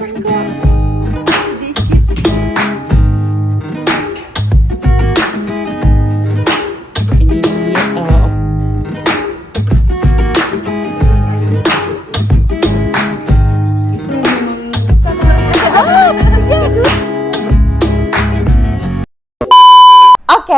Oke,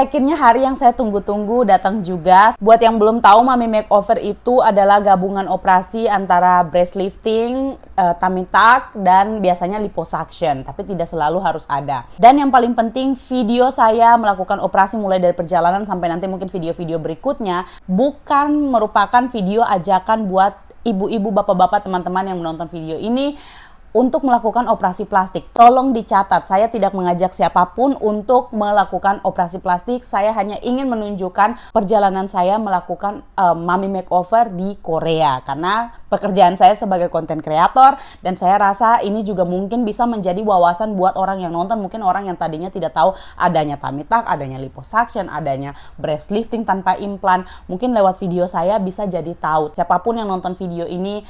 akhirnya hari yang saya tunggu-tunggu datang juga. Buat yang belum tahu, Mami Makeover itu adalah gabungan operasi antara breast lifting, tummy tuck, dan biasanya liposuction. Tapi tidak selalu harus ada. Dan yang paling penting, video saya melakukan operasi mulai dari perjalanan sampai nanti mungkin video-video berikutnya bukan merupakan video ajakan buat ibu-ibu, bapak-bapak, teman-teman yang menonton video ini untuk melakukan operasi plastik. Tolong dicatat, saya tidak mengajak siapapun untuk melakukan operasi plastik. Saya hanya ingin menunjukkan perjalanan saya melakukan Mami Makeover di Korea. Karena pekerjaan saya sebagai content creator, dan saya rasa ini juga mungkin bisa menjadi wawasan buat orang yang nonton. Mungkin orang yang tadinya tidak tahu adanya tummy tuck, adanya liposuction, adanya breast lifting tanpa implan. Mungkin lewat video saya bisa jadi tahu. Siapapun yang nonton video ini,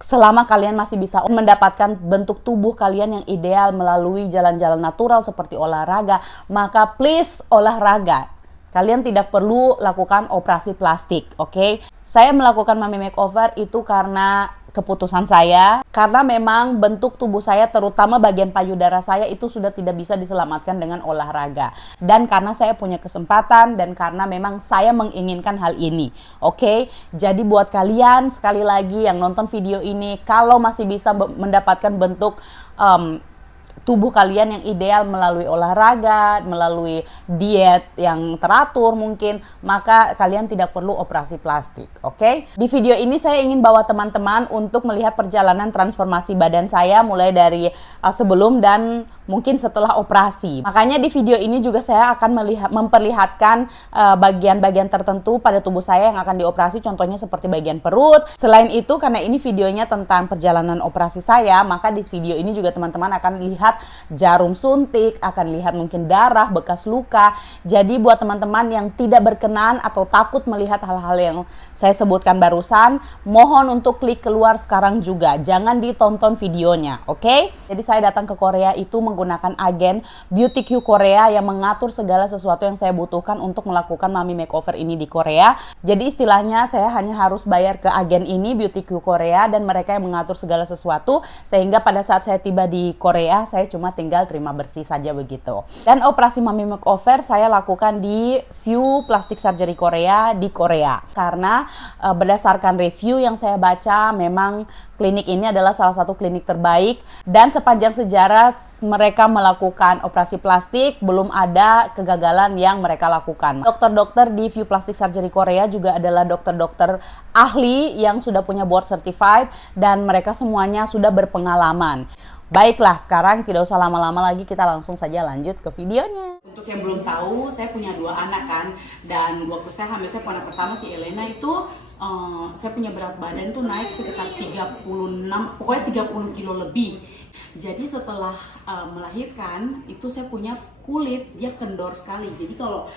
selama kalian masih bisa mendapatkan bentuk tubuh kalian yang ideal melalui jalan-jalan natural seperti olahraga, maka please olahraga. Kalian tidak perlu lakukan operasi plastik, oke? Saya melakukan Mami Makeover itu karena keputusan saya, karena memang bentuk tubuh saya, terutama bagian payudara saya, itu sudah tidak bisa diselamatkan dengan olahraga. Dan karena saya punya kesempatan, dan karena memang saya menginginkan hal ini, oke? Jadi buat kalian, sekali lagi yang nonton video ini, kalau masih bisa mendapatkan bentuk tubuh kalian yang ideal melalui olahraga, melalui diet yang teratur mungkin, maka kalian tidak perlu operasi plastik, oke? Di video ini saya ingin bawa teman-teman untuk melihat perjalanan transformasi badan saya mulai dari sebelum dan mungkin setelah operasi. Makanya di video ini juga saya akan memperlihatkan bagian-bagian tertentu pada tubuh saya yang akan dioperasi, contohnya seperti bagian perut. Selain itu, karena ini videonya tentang perjalanan operasi saya, maka di video ini juga teman-teman akan lihat jarum suntik, akan lihat mungkin darah, bekas luka. Jadi buat teman-teman yang tidak berkenan atau takut melihat hal-hal yang saya sebutkan barusan, mohon untuk klik keluar sekarang juga. Jangan ditonton videonya, oke? Jadi saya datang ke Korea itu menggunakan agen Beauty Q Korea yang mengatur segala sesuatu yang saya butuhkan untuk melakukan Mami Makeover ini di Korea. Jadi istilahnya saya hanya harus bayar ke agen ini, Beauty Q Korea, dan mereka yang mengatur segala sesuatu, sehingga pada saat saya tiba di Korea, saya cuma tinggal terima bersih saja begitu. Dan operasi Mami Makeover saya lakukan di View Plastic Surgery Korea di Korea. Karena berdasarkan review yang saya baca, memang klinik ini adalah salah satu klinik terbaik, dan sepanjang sejarah mereka melakukan operasi plastik belum ada kegagalan yang mereka lakukan. Dokter-dokter di View Plastic Surgery Korea juga adalah dokter-dokter ahli yang sudah punya board certified, dan mereka semuanya sudah berpengalaman. Baiklah, sekarang tidak usah lama-lama lagi, kita langsung saja lanjut ke videonya. Untuk yang belum tahu, saya punya 2 anak kan, dan waktu saya hamil saya anak pertama si Elena itu saya punya berat badan tuh naik sekitar 36, pokoknya 30 kilo lebih. Jadi setelah melahirkan itu saya punya kulit, dia kendor sekali. Jadi kalau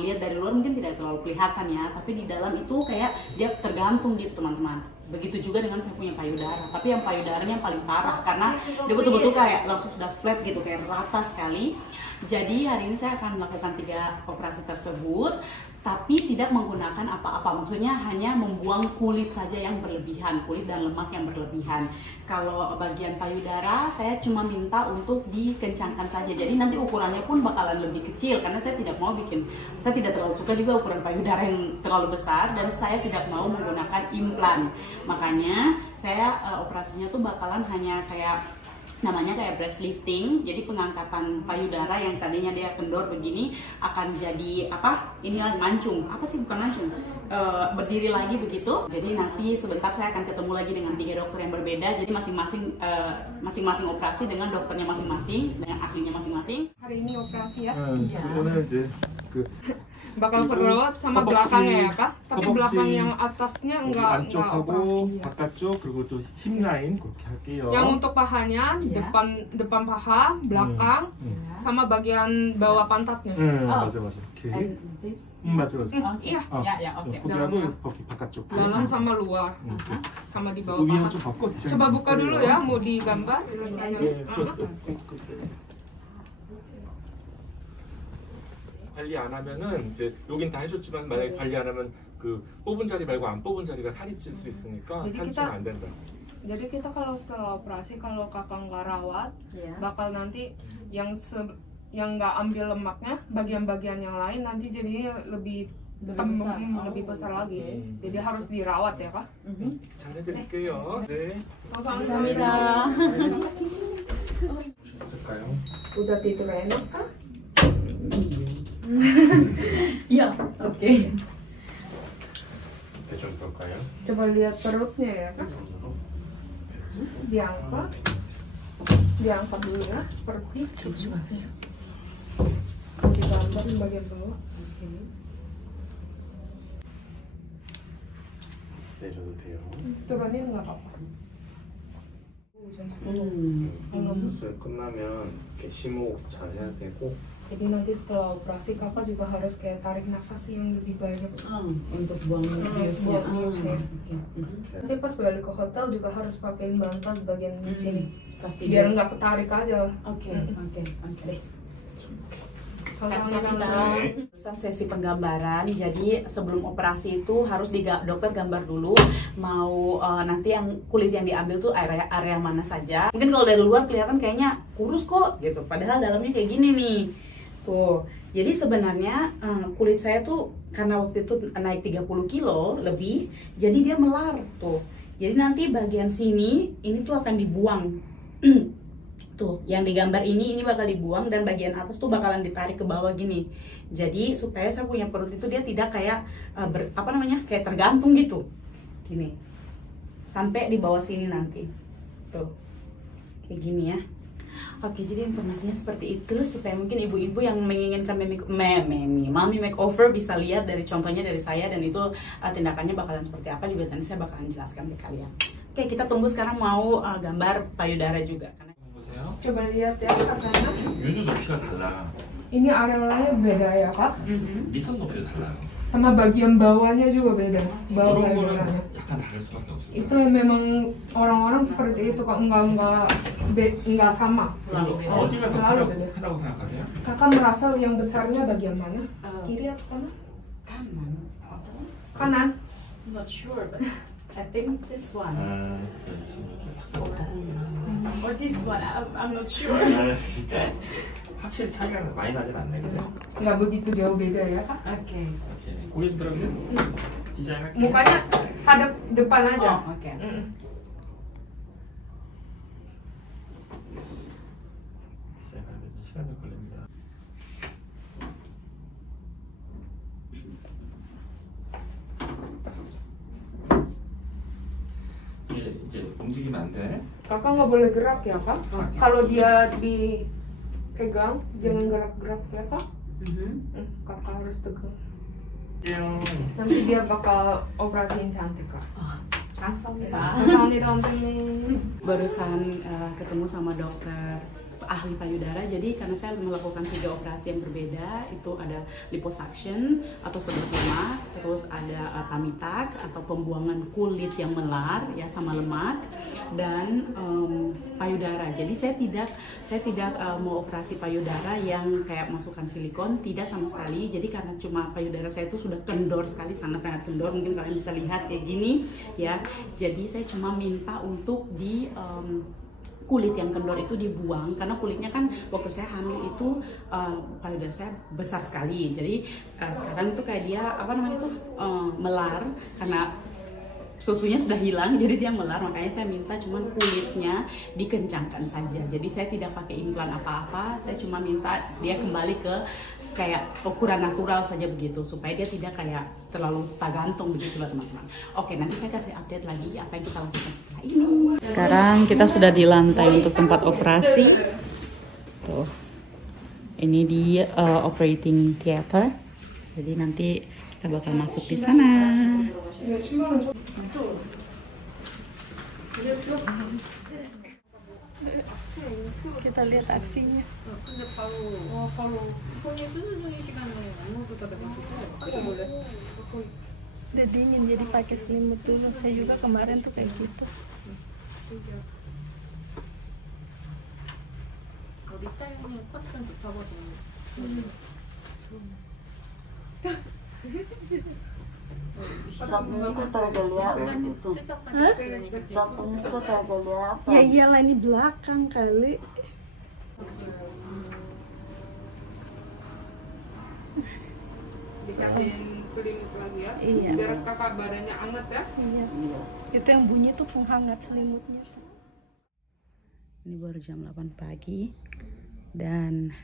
lihat dari luar mungkin tidak terlalu kelihatan ya, tapi di dalam itu kayak dia tergantung gitu teman-teman. Begitu juga dengan saya punya payudara, tapi yang payudaranya yang paling parah karena dia betul-betul kayak langsung sudah flat gitu, kayak rata sekali. Jadi hari ini saya akan melakukan 3 operasi tersebut, tapi tidak menggunakan apa-apa. Maksudnya hanya membuang kulit saja yang berlebihan, kulit dan lemak yang berlebihan. Kalau bagian payudara saya cuma minta untuk dikencangkan saja. Jadi nanti ukurannya pun bakalan lebih kecil karena saya tidak mau saya tidak terlalu suka juga ukuran payudara yang terlalu besar, dan saya tidak mau menggunakan implan. Makanya saya operasinya tuh bakalan hanya kayak namanya kayak breast lifting, jadi pengangkatan payudara yang tadinya dia kendor begini akan jadi apa? Inilah mancung, apa sih bukan mancung? Berdiri lagi begitu. Jadi nanti sebentar saya akan ketemu lagi dengan 3 dokter yang berbeda. Jadi masing-masing operasi dengan dokternya masing-masing, dengan ahlinya masing-masing. Hari ini operasi ya? Iya. 오늘 이제 그 bakal 그리고 perut sama 허벅지, belakangnya ya Kak? Tapi 허벅지, belakang yang atasnya enggak 안쪽하고 operasi ya. 바깥쪽 그리고 또 힙 라인 그렇게 할게요. Yang untuk pahanya, Ya. depan paha, belakang, sama bagian bawah pantatnya. 맞아 오케이. And this. 맞아. Iya, Ya, oke. 거기하고 거기 바깥쪽. dalam sama luar, sama di bawah 위에 paha. 좀 바꿔 디자인. Coba 좀 buka dulu 해요. ya, mau digambar. 네, 좋았어. 관리 안 하면은 이제 여긴 다 해줬지만 만약에 관리 안 하면 그 뽑은 자리 말고 안 뽑은 자리가 살이 찔 수 있으니까 jadi 살이 kita- 찌면 안 된다. Jadi kita kalau setelah operasi, kalau kakak nggak rawat, Ya. bakal nanti yang nggak ambil lemaknya, bagian-bagian yang lain nanti jadinya lebih besar. lebih besar lagi. Hmm. Jadi harus dirawat ya Kak. 잘해드릴게요. 네. 감사합니다. 보셨을까요? Udah tidur enak Kak? Iya, oke. 좀 볼까요? Coba lihat perutnya ya Kak. 손으로. Diangkat dulu ya, perutnya. Digambar di bagian bawah. 내려도 돼요. Turunin nggak apa-apa. 수술 끝나면 이렇게 심호흡 잘 해야 되고 Jadi nanti setelah operasi kakak juga harus kayak tarik nafas yang lebih banyak. Untuk buang biusnya. buang biusnya. Oke. Nanti pas balik ke hotel juga harus pakein bantal di bagian sini. Pasti. Biar nggak ketarik aja. Oke. Kalau Pesan sesi penggambaran, jadi sebelum operasi itu harus dokter gambar dulu mau nanti yang kulit yang diambil tuh area mana saja. Mungkin kalau dari luar kelihatan kayaknya kurus kok gitu, padahal dalamnya kayak gini nih. Tuh. Jadi sebenarnya kulit saya tuh karena waktu itu naik 30 kilo lebih, jadi dia melar tuh. Jadi nanti bagian sini ini tuh akan dibuang. Tuh, yang digambar ini bakal dibuang dan bagian atas tuh bakalan ditarik ke bawah gini. Jadi supaya saya punya perut itu dia tidak kayak kayak tergantung gitu. Gini. Sampai di bawah sini nanti. Tuh. Kayak gini ya. Oke, jadi informasinya seperti itu supaya mungkin ibu-ibu yang menginginkan Mami Makeover bisa lihat dari contohnya dari saya dan itu tindakannya bakalan seperti apa juga nanti saya bakalan jelaskan ke kalian. Oke, kita tunggu sekarang mau gambar payudara juga. 보세요. coba lihat ya katanya. 유주 높이가 달라. Ini arealnya beda ya Kak. 밑선 높이도 달라요. Sama bagian bawahnya juga beda. Bawah 이런 거는 payudaranya. 약간 다를 수밖에 없어요. Itu memang orang-orang seperti itu kok nggak sama. Selalu beda. 어디가 더 selalu 크다고, beda. 크다고 생각하세요? Kakak merasa yang besarnya bagian mana? Kiri atau kanan? Kanan. Kanan. Not sure, but I think this one. 지금 좀 약간 어려 보이긴 Or this one, I'm not sure. 확실히 차이가 많이 나진 않네, 근데. Nggak begitu jauh beda ya Kak. Oke. 이렇게 고개 좀 들어보세요. 디자인 할게요. Mukanya hadap depan aja. Oh, oke. 디자인 하는데 좀 시간이 걸립니다. 이게 이제 움직이면 안 돼. Kakak nggak boleh gerak ya Kak. Kalau dia dipegang, jangan gerak-gerak ya Kak. Kakak harus tegang. Nanti dia bakal operasiin cantik Kak. Kamsahamnida ontening. Barusan ketemu sama dokter ahli payudara, jadi karena saya melakukan 3 operasi yang berbeda, itu ada liposuction atau sedot lemak, terus ada tummy tuck atau pembuangan kulit yang melar ya sama lemak, dan payudara. Jadi saya tidak mau operasi payudara yang kayak masukkan silikon, tidak sama sekali. Jadi karena cuma payudara saya itu sudah kendor sekali, sangat-sangat kendor, mungkin kalian bisa lihat kayak gini ya. Jadi saya cuma minta untuk kulit yang kendor itu dibuang karena kulitnya kan waktu saya hamil itu payudara saya besar sekali. Jadi sekarang itu kayak dia melar karena susunya sudah hilang, jadi dia melar. Makanya saya minta cuman kulitnya dikencangkan saja. Jadi saya tidak pakai implan apa-apa, saya cuma minta dia kembali ke kayak ukuran natural saja begitu, supaya dia tidak kayak terlalu tergantung begitu lah teman-teman. Oke, nanti saya kasih update lagi apa yang kita lakukan setelah ini. Sekarang kita sudah di lantai untuk tempat operasi. Tuh, ini di operating theater Jadi nanti kita bakal masuk di sana. Kita lihat aksinya. 근데 바로 뚜껑이 수술 중인 시간에 아무것도 다 내가지고 원래 Udah dingin jadi pakai selimut dulu. Saya juga kemarin tuh kayak gitu. 리타 형님 컷좀 좋다거든. Samping itu tergeliat itu. 수석까지 Samping itu tergeliat. Ya iyalah ini belakang kali. dikasih selimut lagi ya. Iya. Biar kakak badannya anget ya. Iya. Itu yang bunyi tuh penghangat selimutnya tuh. Ini baru jam 8 pagi dan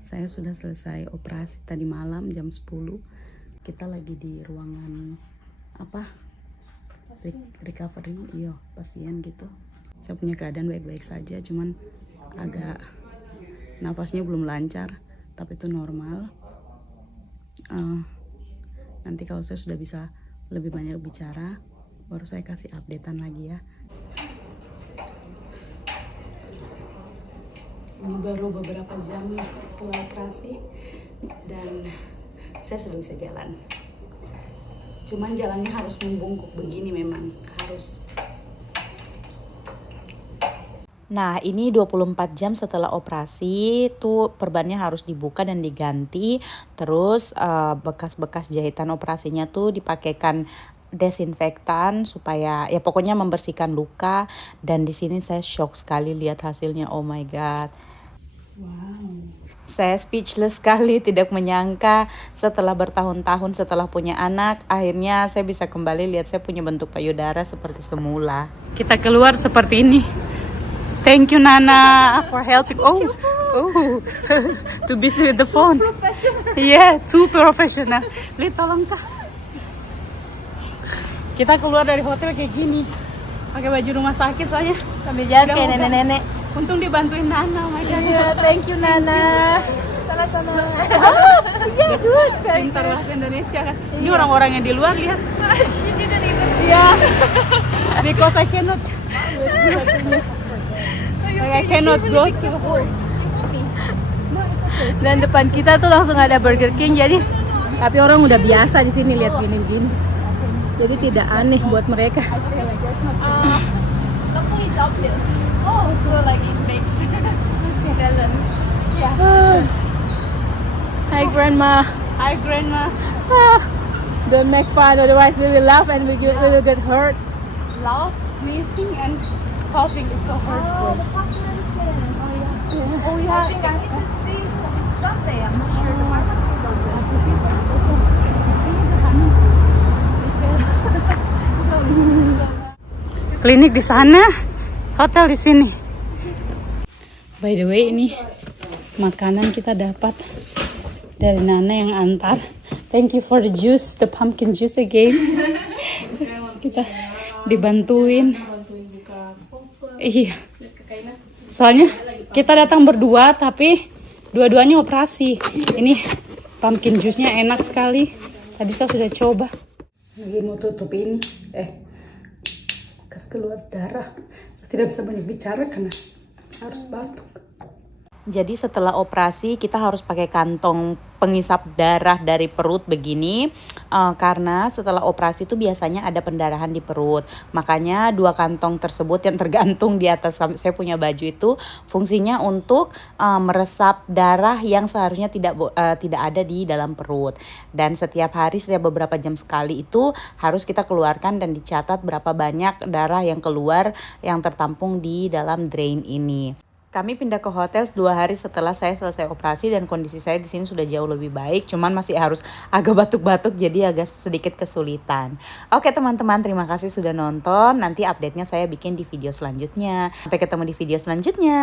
saya sudah selesai operasi tadi malam jam 10. Kita lagi di ruangan apa? Recovery, iya, pasien gitu. Saya punya keadaan baik-baik saja, cuman agak nafasnya belum lancar, tapi itu normal. Nanti kalau saya sudah bisa lebih banyak bicara, baru saya kasih updatean lagi ya. Ini baru beberapa jam setelah operasi dan saya sudah bisa jalan. Cuman jalannya harus membungkuk begini, memang harus. Nah, ini 24 jam setelah operasi tuh perbannya harus dibuka dan diganti. Terus bekas-bekas jahitan operasinya tuh dipakaikan desinfektan supaya ya pokoknya membersihkan luka. Dan di sini saya shock sekali lihat hasilnya. Oh my god. Wow. Saya speechless sekali, tidak menyangka setelah bertahun-tahun setelah punya anak, akhirnya saya bisa kembali lihat saya punya bentuk payudara seperti semula. Kita keluar seperti ini. Thank you Nana for helping. Oh, too busy with the phone. Yeah, too professional. Lihat tolong kak. Kita keluar dari hotel kayak gini, pakai baju rumah sakit soalnya. Sambil jalan kayak nenek-nenek. Untung dibantuin Nana, oh my god. Iya, thank you Nana. Sama-sama. Iya, good. Pintar bahasa Indonesia kan. Ini orang-orang yang di luar lihat. She didn't even. Yeah, because I cannot. I cannot go to. Dan depan kita tuh langsung ada Burger King, jadi tapi orang udah biasa di sini lihat gini-gini. Jadi tidak aneh buat mereka. Luckily it's up there. So like it makes balance. Hi grandma. Hi grandma. Don't make fun, otherwise we will laugh and we will get hurt. Laugh, sneezing and coughing is so hurtful. Oh yeah. I think I need to see someday. I'm not sure the pharmacy is open. Klinik di sana, hotel di sini. By the way, ini makanan kita dapat dari Nana yang antar. Thank you for the juice, the pumpkin juice again. Kita dibantuin. Iya. Soalnya kita datang berdua tapi dua-duanya operasi. Ini pumpkin juice-nya enak sekali. Tadi saya sudah coba. Lagi mau tutup ini. Bekas keluar darah. Saya tidak bisa banyak bicara karena harus batuk. Jadi setelah operasi kita harus pakai kantong pengisap darah dari perut begini, karena setelah operasi itu biasanya ada pendarahan di perut. Makanya 2 kantong tersebut yang tergantung di atas saya punya baju itu fungsinya untuk meresap darah yang seharusnya tidak ada di dalam perut. Dan setiap hari, setiap beberapa jam sekali itu harus kita keluarkan dan dicatat berapa banyak darah yang keluar yang tertampung di dalam drain ini. Kami pindah ke hotel 2 hari setelah saya selesai operasi dan kondisi saya di sini sudah jauh lebih baik. Cuman masih harus agak batuk-batuk jadi agak sedikit kesulitan. Oke teman-teman, terima kasih sudah nonton. Nanti update-nya saya bikin di video selanjutnya. Sampai ketemu di video selanjutnya.